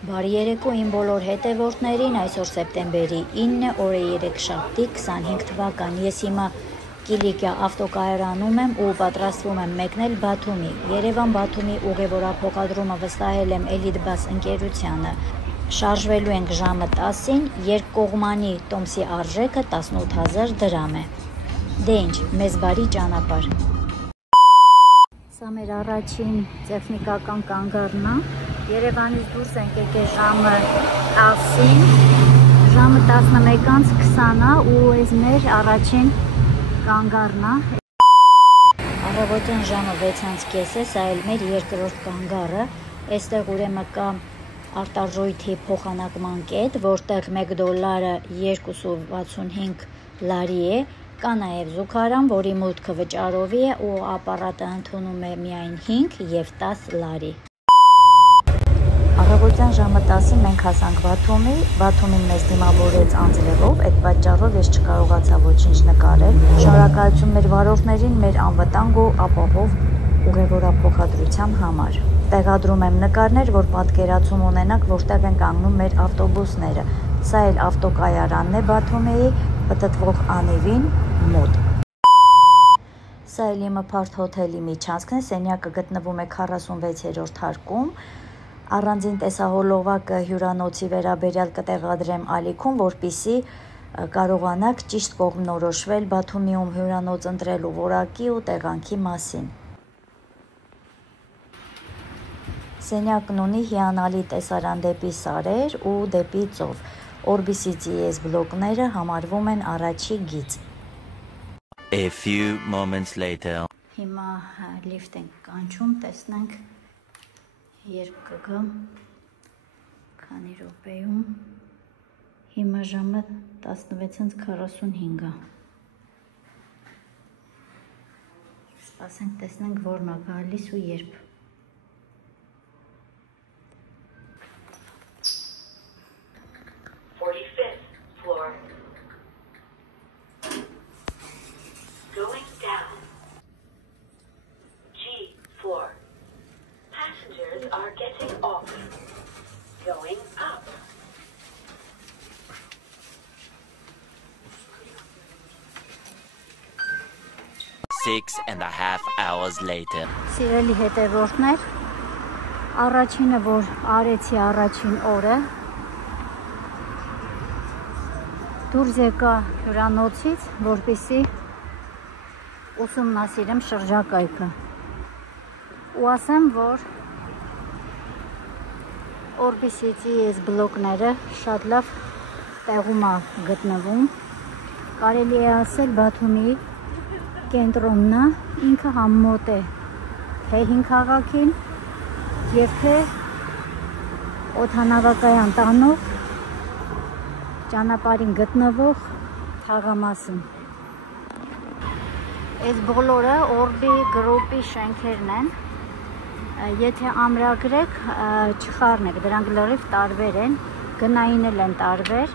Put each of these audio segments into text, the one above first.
Բարի երեկո իմ բոլոր հետևորդներին, այսօր սեպտեմբերի 9-ը, օրը 3 շաբթի 25 թվական։ Ես հիմա Կիլիկիա ավտոկայարանում եմ ու պատրաստվում եմ մեկնել Բաթումի։ Երևան-Բաթումի ուղևորափոխադրումը վստահել եմ Elitbus ընկերությանը։ Շարժվելու ենք ժամը 10-ին, երկկողմանի տոմսի արժեքը 18,000 դրամ է։ Դե ինչ, մեզ բարի ճանապարհ։ Սա մեր առաջին տեխնիկական կանգառն է։ Երևանից դուրս ենք եկել ժամը 10-ին, ժամը 11:20 է ու այս մեր առաջին կանգառն է։ Առավոտյան ժամը 6:30 է, սա էլ մեր երկրորդ կանգառը։ Այստեղ ուրեմն կա արտարժույթի փոխանակման կետ, որտեղ $1 2.65 լարի է։ Կա նաև զուգարան, որի մուտքը վճարովի է ու ապարատը ընդունում է միայն 5 և 10 լարի։ Առավոտյան ժամը 10-ին մենք հասանք Բաթումի, Բաթումին մեզ դիմավորեց անձրևով, այդ պատճառով ես չկարողացա ոչինչ նկարել։ Շնորհակալություն մեր վարորդներին մեր անվտանգ ու ապահով ուղևորափոխադրության համար։ Տեղադրում եմ նկարներ, որ պատկերացում ունենաք, որտեղ են կանգնում մեր ավտոբուսները։ Սա էլ ավտոկայարանն է Բաթումիի, պտտվող անիվին մոտ։ Սա էլ իմը Փարթ հոթելի միջանցքն է, սենյակը գտնվում է 46-րդ հարկում։ Առանձին տեսահոլովակը հյուրանոցի վերաբերյալ կտեղադրեմ ալիքում, որպեսզի կարողանաք ճիշտ կողմնորոշվել Բաթումիում հյուրանոց ընտրելու որակի ու տեղանքի մասին։ Սենյակն ունի հիանալի տեսարան դեպի սարեր ու դեպի ծով։ Orbis-ի GS բլոկները համարվում են առաջի գիծ։ A few moments later. Հիմա լիֆտ ենք կանչում, տեսնենք երբ կգա, քանի րոպեում։ Հիմա ժամը 16:45 է։ Սպասենք, տեսնենք որն է գալիս ու երբ։ Going down. G floor. Passengers are getting off. Going up. Six and a half hours later. Սիրելի հետևորդներ, առաջինը, որ արեցի առաջին օրը, դուրս եկա հյուրանոցից, որպեսզի ուսումնասիրեմ շրջակայքը։ Ու ասեմ, որ Orbis-ի GS բլոկները շատ լավ տեղում է գտնվում։ Կարելի է ասել Բաթումի կենտրոնն է, ինքը համոտ է թե հին քաղաքին և թե օդանավակայան տանող ճանապարհին գտնվող թաղամասին։ Այս բոլորը Orbi գրուպի շենքերն են։ Եթե ամրագրեք, չխառնեք, դրանք լրիվ տարբեր են, գնային էլ են տարբեր։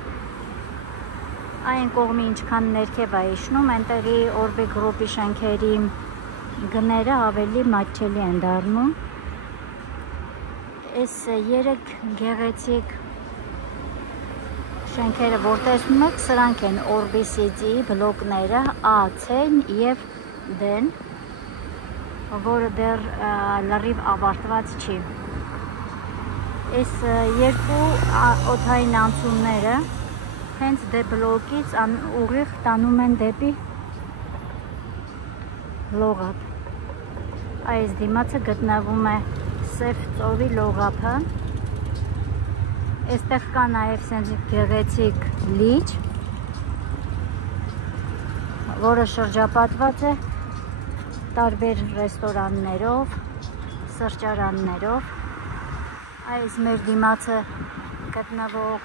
Այն կողմի ինչքան ներքև է իջնում, այնտեղի Orbi գրուպի շենքերի գները ավելի մատչելի են դառնում։ Այս երեք գեղեցիկ շենքերը, որ տեսնում եք, սրանք են Orbis-ի բլոկները A, C և D, որը դեռ լրիվ ավարտված չի։ Այս երկու օդային անցումները հենց D բլոկից ուղիղ տանում են դեպի լողափ։ Այս դիմացը գտնվում է Սև ծովի լողափը։ Այստեղ կա նաև սենց գեղեցիկ լիճ, որը շրջապատված է տարբեր ռեստորաններով, սրճարաններով։ Այս մեր դիմացը գտնվող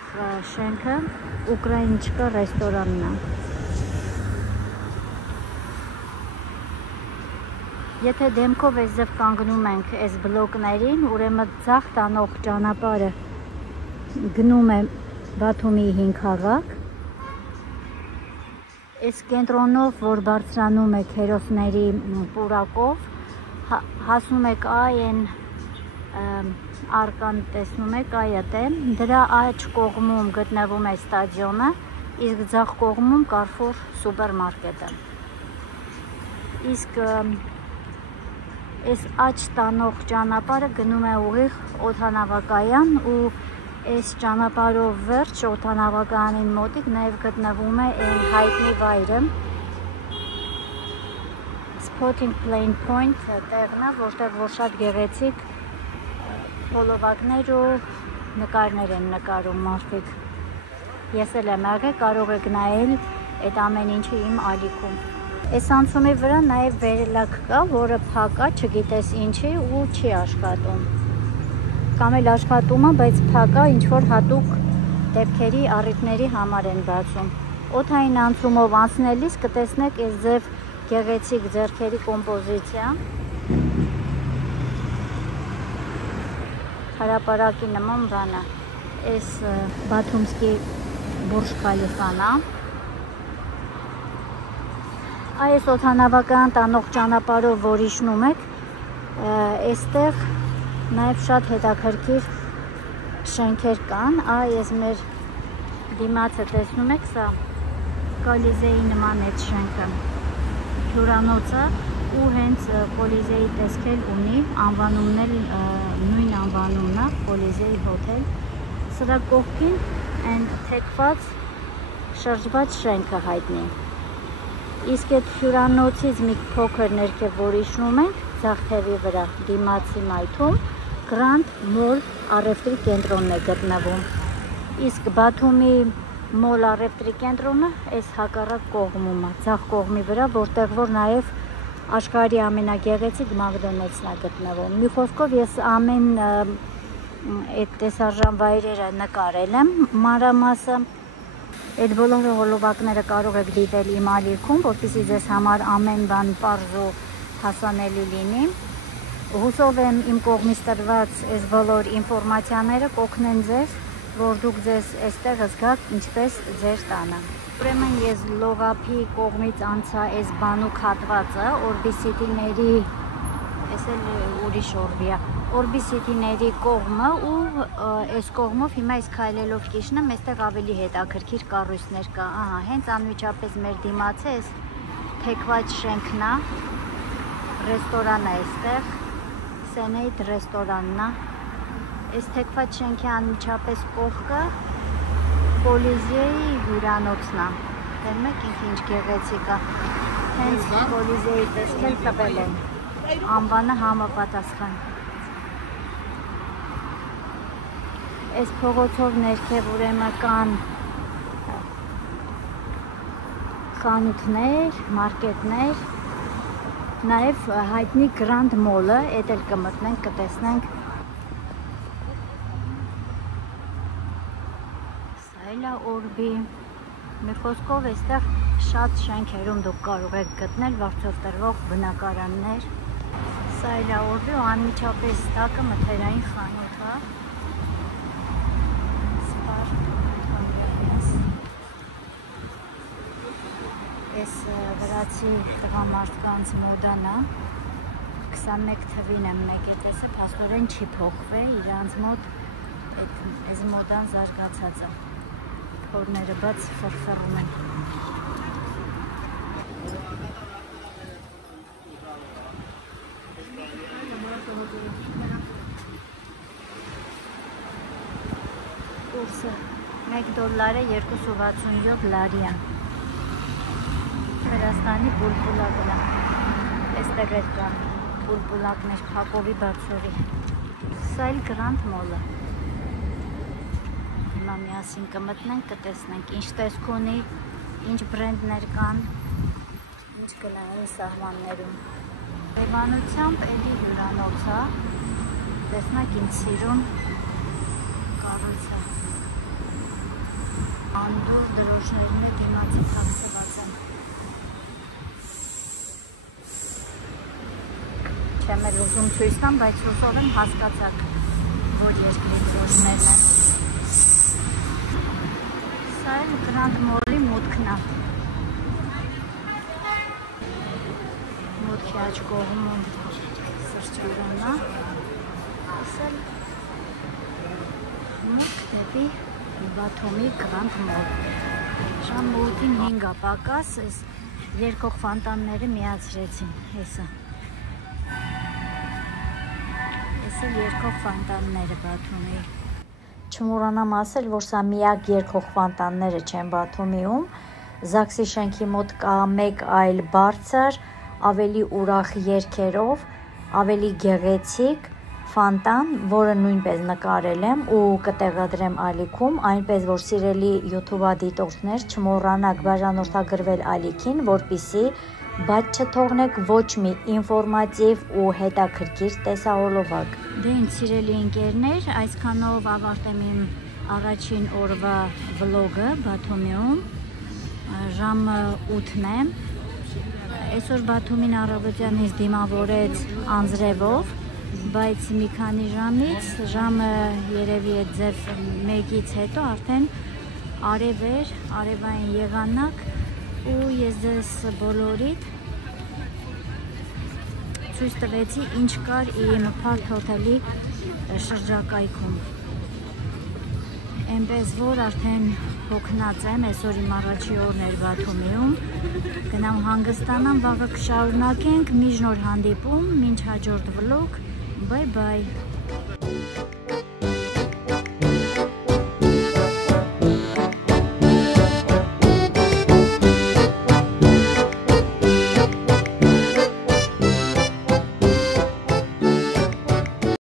շենքը Ուկրաինչկա ռեստորանն է։ Եթե դեմքով այս ձև կանգնում ենք այս բլոկներին, ուրեմն ձախ տանող ճանապարհը գնում է Բաթումի հին քաղաք։ Այս կենտրոնով, որ բարձրանում եք հերոսների պուրակով, հասնում եք այն արկան տեսնում եք, այդ է, դրա աջ կողմում գտնվում է ստադիոնը, իսկ ձախ կողմում Carrefour սուպերմարկետը։ Իսկ այս աջ տանող ճանապարհը գնում է ուղիղ օդանավակայան ու այս ճանապարհով վերջ օդանավակայանին մոտիկ նաև գտնվում է այն հայտնի վայրը Floating Plane Point տեղն է, որտեղ որ շատ գեղեցիկ հոլովակներ ու նկարներ են նկարում մարդիկ։ Ես էլ եմ եղել, կարող եք նայել այդ ամեն ինչը իմ ալիքում։ Այս անցումի վրա նաև վերելակ կա, որը փակ է, չգիտես ինչի ու չի աշխատում։ Կամ էլ աշխատում է, բայց փակ է, ինչ որ հատուկ դեպքերի առիթների համար են բացում։ Օդային անցումով անցնելիս կտեսնեք այս ձև գեղեցիկ ձեռքերի կոմպոզիցիա։ Հարապարակի նման բան է։ Այս Բաթումսկի Բուրջ Խալիֆան է։ Այս օդանավակայան տանող ճանապարհով որ իջնում եք, այստեղ նաև շատ հետաքրքիր շենքեր կան։ Այս մեր դիմացը տեսնում եք, սա Կոլիզեի նման այդ շենքը։ Հյուրանոցը ու հենց Կոլիզեի տեսքել ունի, անվանումն էլ նույն անվանումն է, Կոլիզեի հոթել։ Սրա կողքին այն թեքված շրջված շենքը հայտնի։ Իսկ այդ հյուրանոցից մի փոքր ներքև որ իջնում ենք, ձախ թևի վրա դիմացի մայթում Grand Mall առևտրի կենտրոնն է գտնվում։ Իսկ Բաթումի Մոլ առևտրի կենտրոնը այս հակառակ կողմում է, ձախ կողմի վրա, որտեղ որ նաև աշխարհի ամենագեղեցիկ Մակդոնալդսն է գտնվում։ Մի խոսքով ես ամեն այդ տեսարժան վայրերը նկարել եմ մանրամասը։ Այդ բոլոր հոլովակները կարող եք դիտել իմ ալիքում, որպեսզի ձեզ համար ամեն բան պարզ ու հասանելի լինի։ Հուսով եմ իմ կողմից տրված այս բոլոր ինֆորմացիաները կօգնեն ձեզ, որ դուք ձեզ այստեղ զգաք ինչպես ձեր տանը։ Ուրեմն ես լողափի կողմից անցա այս բանուկ հատվածը, Orbi City-ների, այս էլ ուրիշ օրբի է, Orbi City-ների կողմը ու այս կողմով հիմա ես քայլելով կիջնեմ, այստեղ ավելի հետաքրքիր կառույցներ կա։ Ահա, հենց անմիջապես մեր դիմացը այս թեքված շենքն է, ռեստորան է այստեղ, Senate ռեստորանն է։ Այս թեքված շենքի անմիջապես կողքը Կոլիզեի հյուրանոցն է։ Դեռ մեկ ինչ գեղեցիկ է։ Հենց Կոլիզեի տեսքել տվել են։ Անվանը համապատասխան։ Այս փողոցով ներքև ուրեմն կան խանութներ, մարկետներ, նաև հայտնի Grand Mall-ը, այդ էլ կմտնենք, կտեսնենք։ Օրբի մի խոսքով այստեղ շատ շենքերում դուք կարող եք գտնել վարձով տրվող բնակարաններ։ Սա էլ է Օրբի ու անմիջապես տակը մթերային խանութ է։ Այս վրացի տղամարդկանց մոդան է։ 21 թվին եմ մեկ է տեսել, փաստորեն չի փոխվել, իրանց մոտ այս մոդան զարգացած է։ Փորները բաց ֆրֆռում են։ Կուրսը $1 2.67 լարի է։ Վրաստանի բուլբուլակն է։ Այստեղ էլ կան բուլբուլակներ Փակովի բացորի։ Սա էլ Grand Mall-ը։ Հիմա միասին կմտնենք, կտեսնենք ինչ տեսք ունի, ինչ բրենդներ կան, ինչ գնային սահմաններում։ Եվանությամբ էլի հյուրանոց է, տեսնակ իմ սիրուն կառույցը։ Անդուր դրոշներն է դիմացի թաքցված են։ Չեմ էլ ուզում ցույց տամ, բայց հուսով եմ հասկացաք, որ երկրի դրոշներն են։ Սա էլ Grand Mall-ի մուտքն է։ Մուտքի աջ կողմում սրճարանն է։ Այս էլ դեպի Բաթումի Grand Mall։ Շամ 8-ին 5-ը պակաս, այս երկող ֆանտանները միացրեցին, հեսա։ Այս էլ երկող ֆանտանները Բաթումի։ Չմոռանամ ասել, որ սա միակ երկող ֆանտանները չեն Բաթումիում։ Զաքսի շենքի մոտ կա մեկ այլ բարձր, ավելի ուրախ երգերով, ավելի գեղեցիկ ֆանտան, որը նույնպես նկարել եմ ու կտեղադրեմ ալիքում, այնպես որ սիրելի YouTube-դիտողներ չմոռանաք բաժանորդագրվել ալիքին, որպեսզի բաց չթողնեք ոչ մի ինֆորմատիվ ու հետաքրքիր տեսահոլովակ։ Դե ինձ սիրելի ընկերներ, այսքանով ավարտեմ իմ առաջին օրվա վլոգը Բաթումիում, ժամը 8-ն է, այսօր Բաթումին առավոտյանից դիմավորեց անձրևով, բայց մի քանի ժամից, ժամը երևի է ձև 1-ից հետո արդեն արև էր, արևային եղանակ ու ես ձեզ բոլորիդ ցույց տվեցի ինչ կար իմ Park Hotel-ի շրջակայքում։ Այնպես որ արդեն հոգնած եմ, այսօր իմ առաջի օրն էր Բաթումիում, գնամ հանգստանամ, վաղը կշարունակենք, մի շնոր հանդիպում, մինչ հաջորդ վլոգ, bye bye։